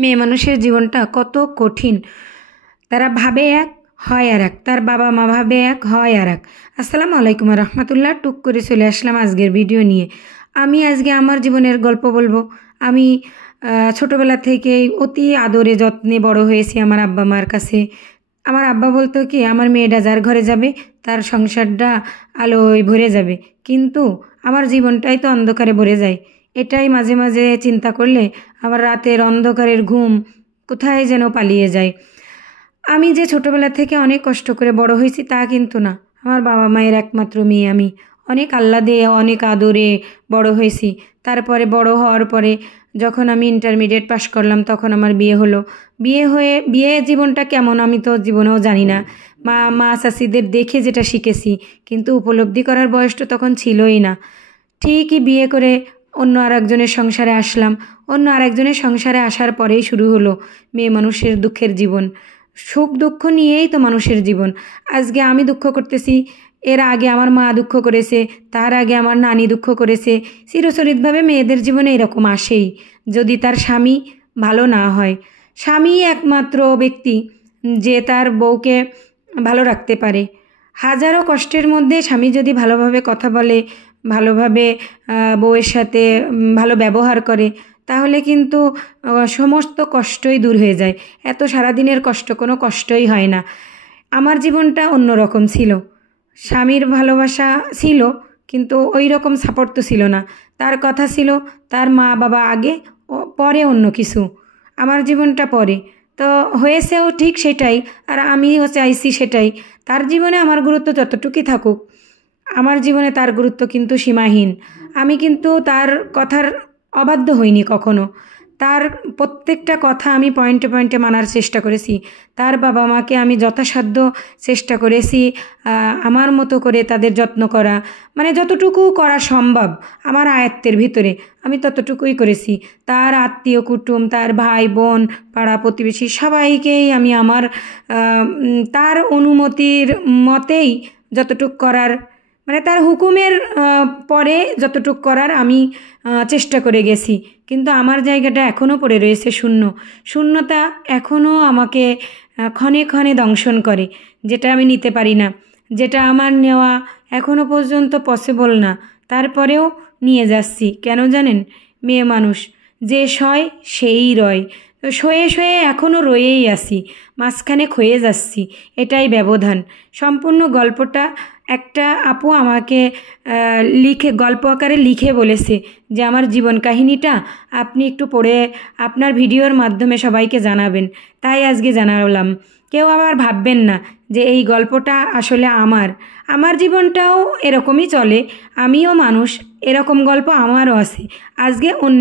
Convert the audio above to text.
মেয়ে মানুষের জীবনটা কত কঠিন। তারা ভাবে এক, হয় আর এক, তার বাবা মা ভাবে এক, হয় আর এক। আসসালামু আলাইকুম রহমতুল্লাহ। টুক করে চলে আসলাম আজকের ভিডিও নিয়ে। আমি আজকে আমার জীবনের গল্প বলবো। আমি ছোটোবেলা থেকেই অতি আদরে যত্নে বড় হয়েছি আমার আব্বা মার কাছে। আমার আব্বা বলতো কি, আমার মেয়েটা যার ঘরে যাবে তার সংসারটা আলোয় ভরে যাবে, কিন্তু আমার জীবনটাই তো অন্ধকারে ভরে যায়। এটাই মাঝে মাঝে চিন্তা করলে আমার রাতের অন্ধকারের ঘুম কোথায় যেন পালিয়ে যায়। আমি যে ছোটোবেলা থেকে অনেক কষ্ট করে বড় হয়েছি তা কিন্তু না। আমার বাবা মায়ের একমাত্র মেয়ে আমি। অনেক আল্লাহ দিয়ে অনেক আদরে বড় হয়েছি। তারপরে বড় হওয়ার পরে যখন আমি ইন্টারমিডিয়েট পাশ করলাম তখন আমার বিয়ে হলো। বিয়ে জীবনটা কেমন আমি তো জীবনেও জানি না। মা চাষিদের দেখে যেটা শিখেছি, কিন্তু উপলব্ধি করার বয়স তো তখন ছিলই না। ঠিকই বিয়ে করে অন্য আরেকজনের সংসারে আসলাম। অন্য আরেকজনের সংসারে আসার পরেই শুরু হলো মেয়ে মানুষের দুঃখের জীবন। সুখ দুঃখ নিয়েই তো মানুষের জীবন। আজকে আমি দুঃখ করতেছি, এর আগে আমার মা দুঃখ করেছে, তার আগে আমার নানি দুঃখ করেছে। চিরচরিতভাবে মেয়েদের জীবনে এরকম আসেই, যদি তার স্বামী ভালো না হয়। স্বামী একমাত্র ব্যক্তি যে তার বউকে ভালো রাখতে পারে। হাজারো কষ্টের মধ্যে স্বামী যদি ভালোভাবে কথা বলে, ভালোভাবে বউয়ের সাথে ভালো ব্যবহার করে, তাহলে কিন্তু সমস্ত কষ্টই দূর হয়ে যায়। এত সারাদিনের কষ্ট কোনো কষ্টই হয় না। আমার জীবনটা অন্যরকম ছিল। স্বামীর ভালোবাসা ছিল, কিন্তু ওই রকম সাপোর্ট তো ছিল না। তার কথা ছিল তার মা বাবা আগে, পরে অন্য কিছু। আমার জীবনটা পরে তো হয়েছেও ঠিক সেটাই, আর আমিও চাইছি সেটাই। তার জীবনে আমার গুরুত্ব যতটুকুই থাকুক, আমার জীবনে তার গুরুত্ব কিন্তু সীমাহীন। আমি কিন্তু তার কথার অবাধ্য হইনি কখনো। তার প্রত্যেকটা কথা আমি পয়েন্টে পয়েন্টে মানার চেষ্টা করেছি। তার বাবা মাকে আমি যথাসাধ্য চেষ্টা করেছি আমার মতো করে তাদের যত্ন করা, মানে যতটুকু করা সম্ভব আমার আয়ত্তের ভিতরে আমি ততটুকুই করেছি। তার আত্মীয় কুটুম, তার ভাই বোন, পাড়া প্রতিবেশী সবাইকেই আমি আমার তার অনুমতির মতেই যতটুক করার, মানে তার হুকুমের পরে যতটুক করার আমি চেষ্টা করে গেছি। কিন্তু আমার জায়গাটা এখনও পড়ে রয়েছে শূন্য। শূন্যতা এখনও আমাকে ক্ষণে ক্ষণে দংশন করে, যেটা আমি নিতে পারি না, যেটা আমার নেওয়া এখনও পর্যন্ত পসিবল না। তারপরেও নিয়ে যাচ্ছি। কেন জানেন? মেয়ে মানুষ যে সয় সেই রয়। শয়ে শয়ে এখনও রয়েই আসি, মাঝখানে ক্ষয়ে যাচ্ছি, এটাই ব্যবধান। সম্পূর্ণ গল্পটা একটা আপু আমাকে গল্প আকারে লিখে বলেছে যে আমার জীবন কাহিনীটা আপনি একটু পড়ে আপনার ভিডিওর মাধ্যমে সবাইকে জানাবেন। তাই আজকে জানালাম। কেউ আবার ভাববেন না যে এই গল্পটা আসলে আমার জীবনটাও এরকমই চলে, আমিও মানুষ, এরকম গল্প আমারও আছে। আজকে অন্য